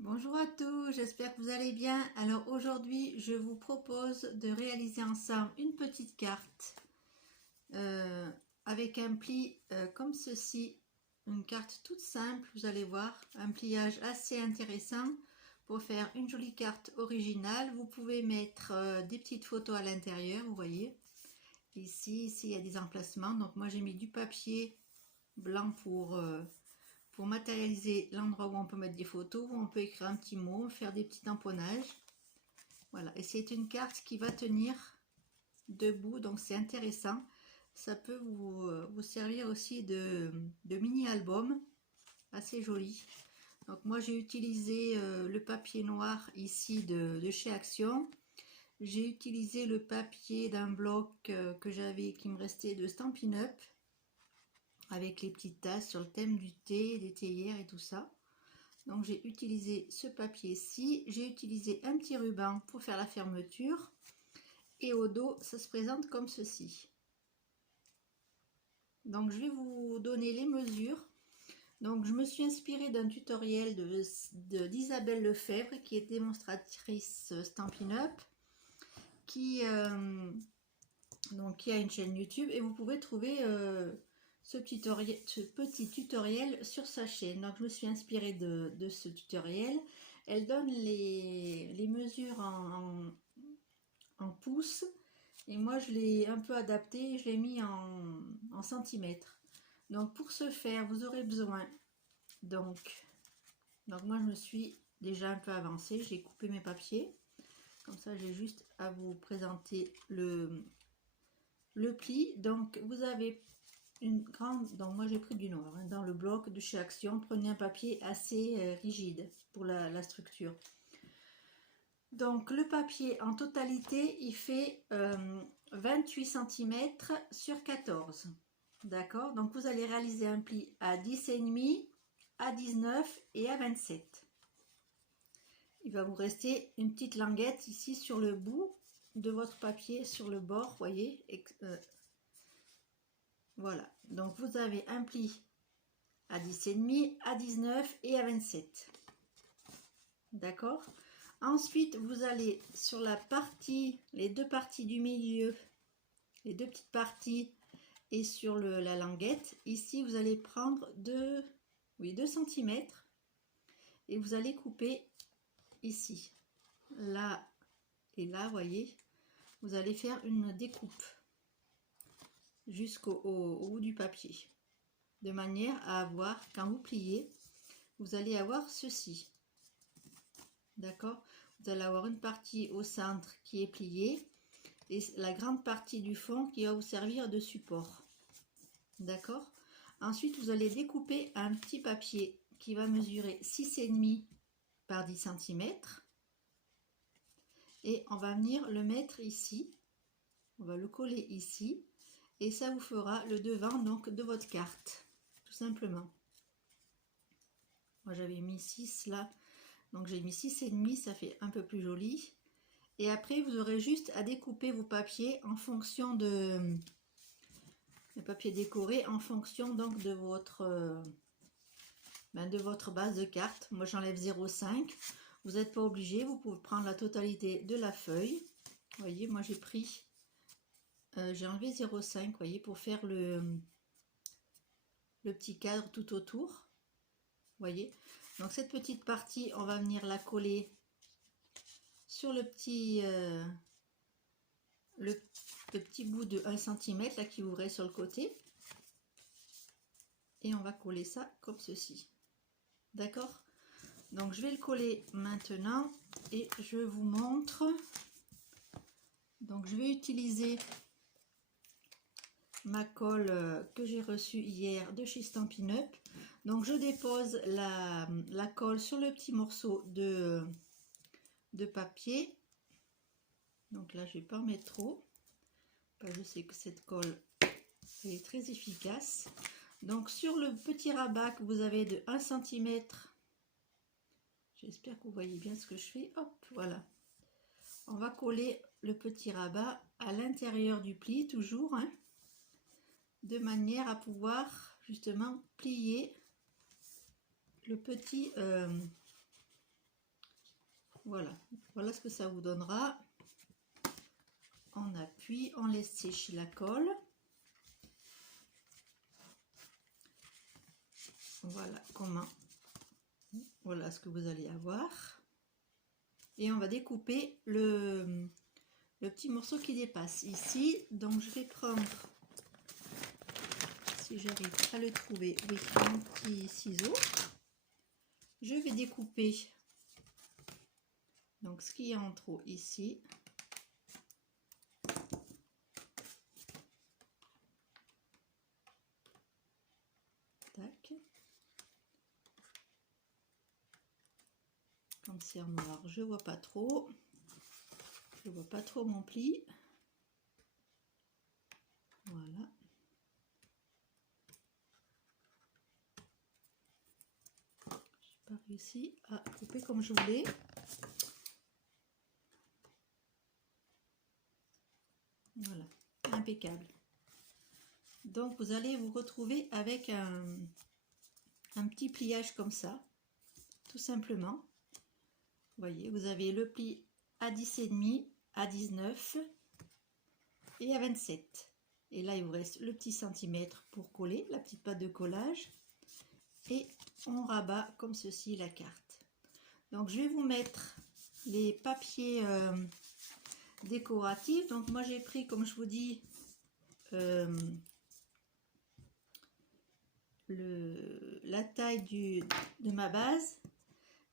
Bonjour à tous, j'espère que vous allez bien. Alors aujourd'hui, je vous propose de réaliser ensemble une petite carte euh, avec un pli comme ceci. Une carte toute simple, vous allez voir, un pliage assez intéressant pour faire une jolie carte originale. Vous pouvez mettre des petites photos à l'intérieur, vous voyez. Ici, il y a des emplacements. Donc moi j'ai mis du papier blanc pour matérialiser l'endroit où on peut mettre des photos, où on peut écrire un petit mot, faire des petits tamponnages. Voilà, et c'est une carte qui va tenir debout, donc c'est intéressant. Ça peut vous servir aussi de mini-album, assez joli. Donc moi j'ai utilisé le papier noir ici de chez Action. J'ai utilisé le papier d'un bloc que j'avais, qui me restait de Stampin' Up, avec les petites tasses sur le thème du thé, des théières et tout ça. Donc j'ai utilisé ce papier-ci, j'ai utilisé un petit ruban pour faire la fermeture, et au dos ça se présente comme ceci. Donc je vais vous donner les mesures. Donc je me suis inspirée d'un tutoriel d'Isabelle Lefebvre, qui est démonstratrice Stampin' Up, qui a une chaîne YouTube, et vous pouvez trouver ce petit tutoriel sur sa chaîne. Donc je me suis inspirée de ce tutoriel. Elle donne les mesures en pouces, et moi je l'ai un peu adapté, je l'ai mis en centimètres. Donc pour ce faire, vous aurez besoin, donc moi je me suis déjà un peu avancée, j'ai coupé mes papiers, comme ça j'ai juste à vous présenter le pli. Donc vous avez une grande, donc moi j'ai pris du noir hein, dans le bloc de chez Action. Prenez un papier assez rigide pour la structure. Donc le papier en totalité il fait 28 cm sur 14, d'accord. Donc vous allez réaliser un pli à 10,5, à 19 et à 27. Il va vous rester une petite languette ici sur le bout de votre papier, sur le bord, voyez. Voilà, donc vous avez un pli à 10,5, à 19 et à 27. D'accord. Ensuite, vous allez sur la partie, les deux parties du milieu, les deux petites parties, et sur la languette, ici vous allez prendre 2 cm, et vous allez couper ici, là et là, voyez. Vous allez faire une découpe jusqu'au bout du papier, de manière à avoir, quand vous pliez, vous allez avoir ceci. D'accord, vous allez avoir une partie au centre qui est pliée, et la grande partie du fond qui va vous servir de support. D'accord. Ensuite, vous allez découper un petit papier qui va mesurer 6,5 par 10 cm, et on va venir le mettre ici, on va le coller ici, et ça vous fera le devant donc de votre carte, tout simplement. Moi j'avais mis 6 là, donc j'ai mis 6,5, ça fait un peu plus joli. Et après vous aurez juste à découper vos papiers en fonction de les papiers décorés, en fonction donc de votre base de carte. Moi j'enlève 0,5. Vous n'êtes pas obligé, vous pouvez prendre la totalité de la feuille. Vous voyez, moi j'ai pris j'ai enlevé 0,5, voyez, pour faire le petit cadre tout autour. Vous voyez, donc cette petite partie, on va venir la coller sur le petit bout de 1 cm là qui ouvrait sur le côté, et on va coller ça comme ceci. D'accord, donc je vais le coller maintenant et je vous montre. Donc je vais utiliser ma colle que j'ai reçue hier de chez Stampin' Up. Donc je dépose la colle sur le petit morceau de papier. Donc là je vais pas en mettre trop, parce que je sais que cette colle elle est très efficace. Donc sur le petit rabat que vous avez de 1 cm, j'espère que vous voyez bien ce que je fais, hop, voilà. On va coller le petit rabat à l'intérieur du pli, toujours, hein, de manière à pouvoir justement plier le petit Voilà, voilà ce que ça vous donnera. On appuie, on laisse sécher la colle. Voilà comment, voilà ce que vous allez avoir. Et on va découper le petit morceau qui dépasse ici. Donc je vais prendre, si j'arrive à le trouver, oui, un petit ciseau. Je vais découper donc ce qui est en trop ici. Tac. Comme c'est en noir, je vois pas trop. Je vois pas trop mon pli. Voilà. J'ai pas réussi à couper comme je voulais. Voilà, impeccable. Donc vous allez vous retrouver avec un petit pliage comme ça, tout simplement. Vous voyez, vous avez le pli à 10,5, à 19 et à 27. Et là, il vous reste le petit centimètre pour coller, la petite pâte de collage. Et on rabat comme ceci la carte. Donc je vais vous mettre les papiers décoratifs. Donc moi j'ai pris, comme je vous dis, la taille de ma base,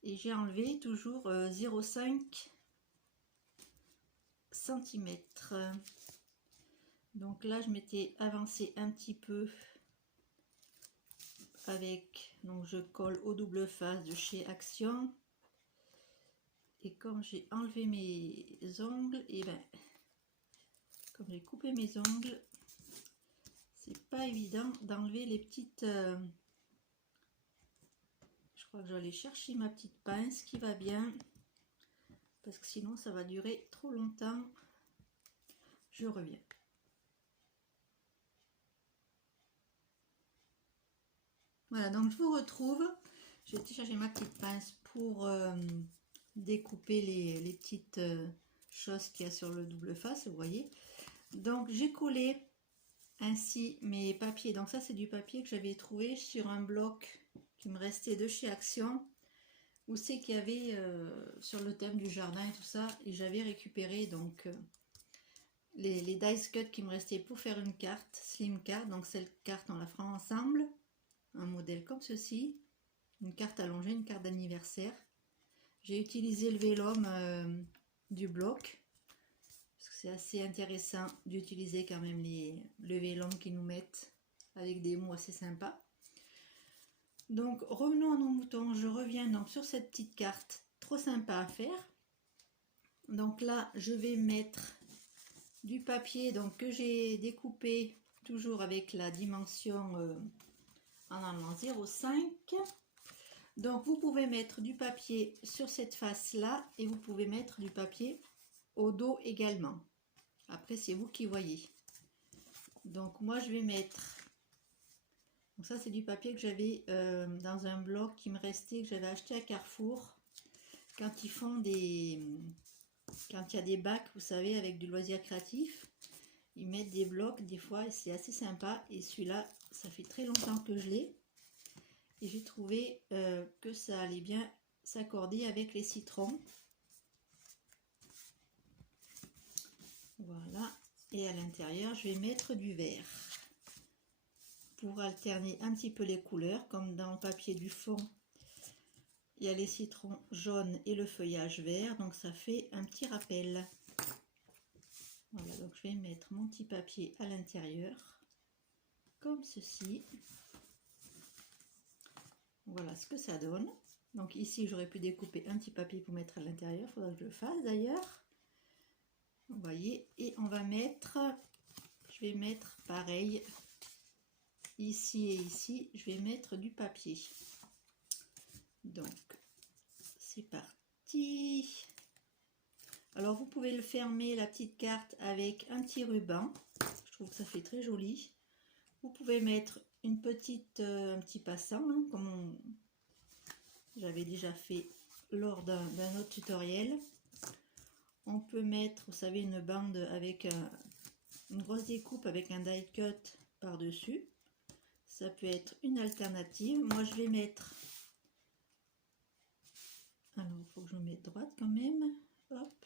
et j'ai enlevé toujours 0,5 cm. Donc là je m'étais avancé un petit peu avec, donc je colle au double face de chez Action, et comme j'ai enlevé mes ongles, et ben comme j'ai coupé mes ongles, c'est pas évident d'enlever les petites je crois que j'allais chercher ma petite pince qui va bien, parce que sinon ça va durer trop longtemps. Je reviens. Voilà, donc je vous retrouve. J'ai été chercher ma petite pince pour découper les petites choses qu'il y a sur le double face, vous voyez. Donc j'ai collé ainsi mes papiers. Donc ça c'est du papier que j'avais trouvé sur un bloc qui me restait de chez Action, où c'est qu'il y avait sur le thème du jardin et tout ça, et j'avais récupéré donc les dice cut qui me restaient pour faire une carte, slim card. Donc cette carte on la fera ensemble, un modèle comme ceci, une carte allongée, une carte d'anniversaire. J'ai utilisé le vélum du bloc, parce que c'est assez intéressant d'utiliser quand même le vélum qu'ils nous mettent, avec des mots assez sympas. Donc revenons à nos moutons, je reviens donc sur cette petite carte, trop sympa à faire. Donc là je vais mettre du papier donc que j'ai découpé toujours avec la dimension en allant 0,5. Donc vous pouvez mettre du papier sur cette face là, et vous pouvez mettre du papier au dos également. Après c'est vous qui voyez. Donc moi je vais mettre, donc ça c'est du papier que j'avais dans un bloc qui me restait, que j'avais acheté à Carrefour quand ils font quand il y a des bacs, vous savez, avec du loisir créatif, ils mettent des blocs des fois et c'est assez sympa. Et celui-là, ça fait très longtemps que je l'ai, et j'ai trouvé que ça allait bien s'accorder avec les citrons. Voilà, et à l'intérieur je vais mettre du vert pour alterner un petit peu les couleurs. Comme dans le papier du fond il y a les citrons jaunes et le feuillage vert, donc ça fait un petit rappel. Voilà, donc je vais mettre mon petit papier à l'intérieur comme ceci. Voilà ce que ça donne. Donc ici j'aurais pu découper un petit papier pour mettre à l'intérieur, il faudra que je le fasse d'ailleurs. Vous voyez, et on va mettre, je vais mettre pareil ici et ici, je vais mettre du papier. Donc c'est parti. Alors vous pouvez le fermer, la petite carte, avec un petit ruban, je trouve que ça fait très joli. Vous pouvez mettre un petit passant, hein, comme j'avais déjà fait lors d'un autre tutoriel. On peut mettre, vous savez, une bande avec une grosse découpe avec un die cut par-dessus. Ça peut être une alternative. Moi, je vais mettre... Alors, il faut que je me mette droite quand même. Hop.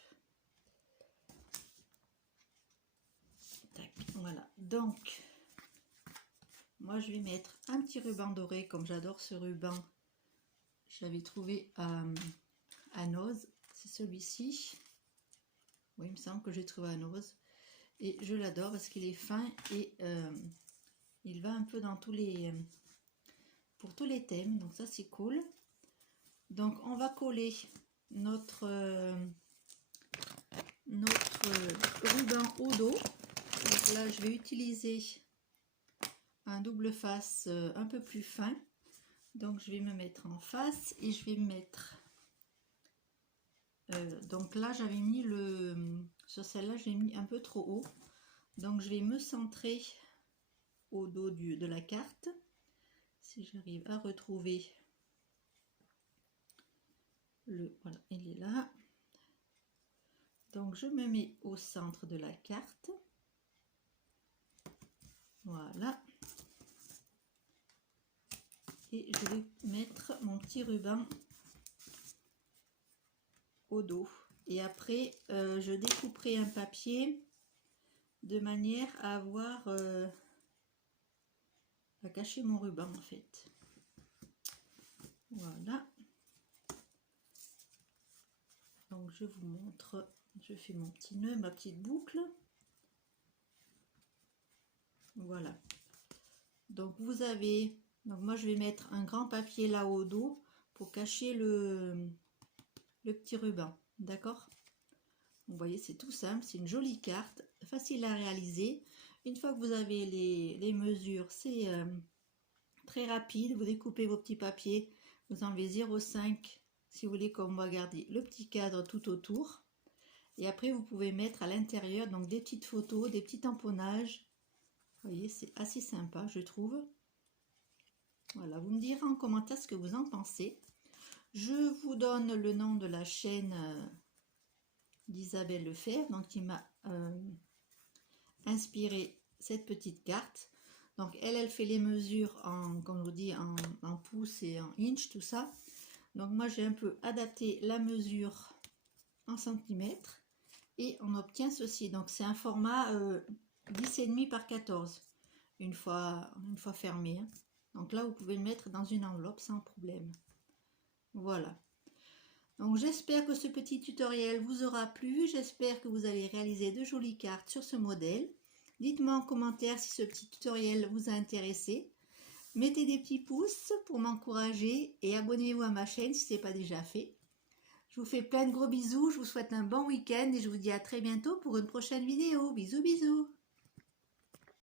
Tac, voilà. Donc, moi, je vais mettre un petit ruban doré, comme j'adore ce ruban. J'avais trouvé à Noz. C'est celui-ci. Oui, il me semble que j'ai trouvé à Noz. Et je l'adore parce qu'il est fin et il va un peu dans pour tous les thèmes. Donc ça, c'est cool. Donc, on va coller notre ruban au dos. Donc là, je vais utiliser un double face un peu plus fin. Donc, je vais me mettre en face et je vais me mettre... donc là, j'avais mis sur celle-là, j'ai mis un peu trop haut. Donc, je vais me centrer au dos de la carte. Si j'arrive à retrouver voilà, il est là. Donc, je me mets au centre de la carte. Voilà. Et je vais mettre mon petit ruban au dos. Et après, je découperai un papier de manière à avoir... à cacher mon ruban en fait. Voilà. Donc, je vous montre. Je fais mon petit nœud, ma petite boucle. Voilà. Donc vous avez, donc moi je vais mettre un grand papier là au dos pour cacher le petit ruban, d'accord? Vous voyez, c'est tout simple, c'est une jolie carte, facile à réaliser. Une fois que vous avez les mesures, c'est très rapide. Vous découpez vos petits papiers, vous enlevez 0,5 si vous voulez, comme moi, garder le petit cadre tout autour. Et après vous pouvez mettre à l'intérieur donc des petites photos, des petits tamponnages. Vous voyez, c'est assez sympa, je trouve. Voilà, vous me direz en commentaire ce que vous en pensez. Je vous donne le nom de la chaîne d'Isabelle Lefebvre, donc qui m'a inspiré cette petite carte. Donc elle fait les mesures en, comme je vous dis, en pouces et en inches, tout ça. Donc moi j'ai un peu adapté la mesure en centimètres et on obtient ceci. Donc c'est un format 10,5 par 14, une fois fermé. Hein. Donc là vous pouvez le mettre dans une enveloppe sans problème. Voilà. Donc j'espère que ce petit tutoriel vous aura plu. J'espère que vous allez réaliser de jolies cartes sur ce modèle. Dites-moi en commentaire si ce petit tutoriel vous a intéressé. Mettez des petits pouces pour m'encourager et abonnez-vous à ma chaîne si ce n'est pas déjà fait. Je vous fais plein de gros bisous, je vous souhaite un bon week-end et je vous dis à très bientôt pour une prochaine vidéo. Bisous bisous.